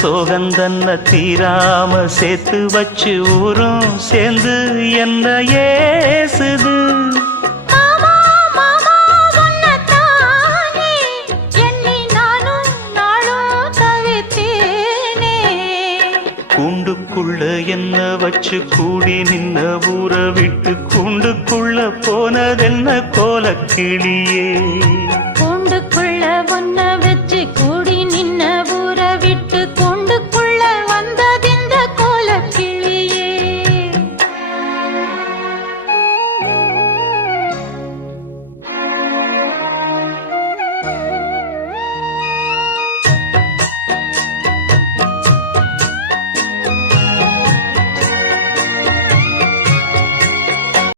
சோகந்தன்ன தீராம சேர்த்து வச்சு ஊரும் சேர்ந்து என்ன ஏசுது. கூண்டுக்குள்ள என்ன வச்சு கூடி நின்ன ஊரை விட்டு கூண்டுக்குள்ள போனதென்ன கோலக்கிளியே.